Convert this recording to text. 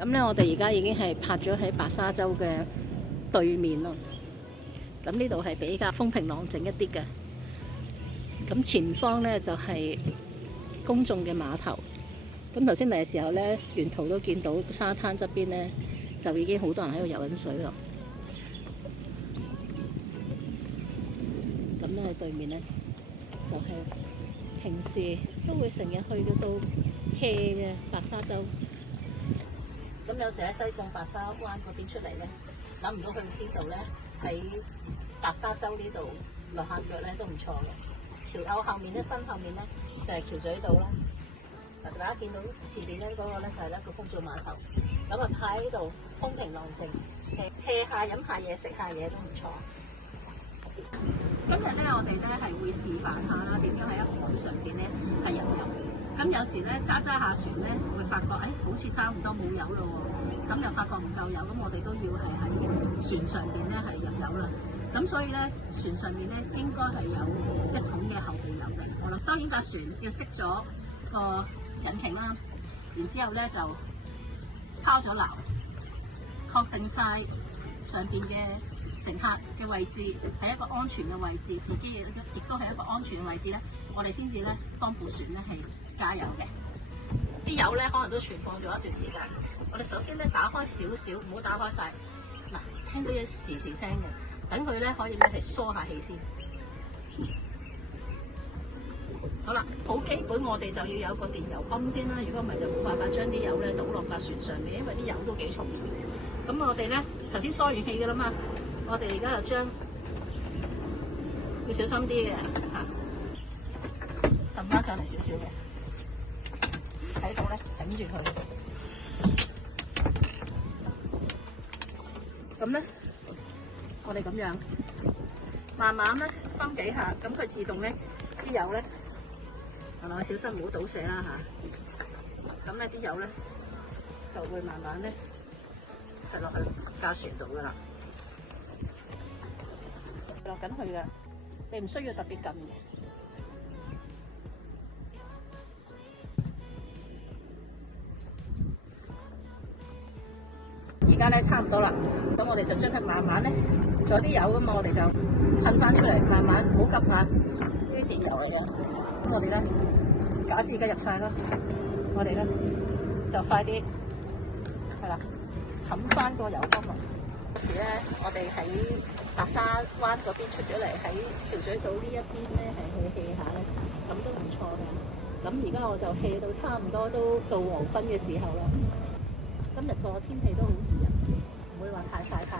咁咧，我哋而家已經係泊咗喺白沙洲嘅對面咯。咁呢度係比較風平浪靜一啲嘅。咁前方呢，就係公眾嘅碼頭。咁頭先嚟嘅時候呢，沿途都見到沙灘側邊呢，就已經好多人喺度游緊水咯。咁咧對面呢，就係平時都會成日去到 hea 嘅白沙洲。咁有時喺西貢白沙灣嗰邊出嚟咧，諗唔到去邊度咧？喺白沙洲呢度落下腳咧都唔錯嘅。橋口後面咧，身後面咧就係橋咀島啦。嗱，大家見到前面咧嗰個咧就係一個公眾碼頭。咁啊，喺呢度風平浪靜，hea下飲下嘢食下嘢都唔錯。今日咧，我哋咧係會示範下啦，點樣喺海上邊咧係游泳。咁有時咧揸下船咧，會發覺好似差唔多冇油咯喎，咁又發覺唔夠油，咁我哋都要係喺船上邊咧係入油啦。咁所以咧，船上面咧應該係有1桶嘅後備油嘅。好啦，當然架船要熄咗個引擎啦，然之後咧就拋咗錨，確定晒上邊嘅乘客嘅位置係一個安全嘅位置，自己亦都係一個安全嘅位置咧，我哋先至咧幫部船咧係加油嘅。啲油咧可能都存放咗一段時間，我哋首先咧打開少少，唔好打開晒。嗱，聽到有時聲嘅，等佢咧可以咧係疏下氣先。好啦，好基本我哋就要有個電油泵先啦，如果唔係就冇辦法將啲油咧倒落架船上面，因為啲油都幾重。咁我哋咧頭先疏完氣㗎啦嘛，我哋而家就將要小心啲嘅嚇，撳翻上嚟少少嘅，睇到咧頂住佢。咁咧，我哋咁樣慢慢咧泵幾下，咁佢自動咧啲油咧，係咪小心唔好倒瀉啦嚇？咁咧啲油咧就會慢慢咧係落去架船度噶啦。落緊去㗎，你唔需要特別撳嘅。而家咧差唔多啦，咁我哋就將佢慢慢咧，仲有啲油㗎嘛，我哋就噴翻出嚟，慢慢唔好急下，呢啲電油嚟嘅。咁我哋咧，假設而家入晒啦，我哋咧就快啲係啦，冚翻個油泵啊！有時咧，我哋喺白沙灣嗰邊出咗嚟，喺橋咀島呢一邊咧係去 hea 下咧，咁都唔錯嘅。咁而家我就 hea 到差唔多都到黃昏嘅時候啦。今日個天氣都好宜人，唔會話太曬太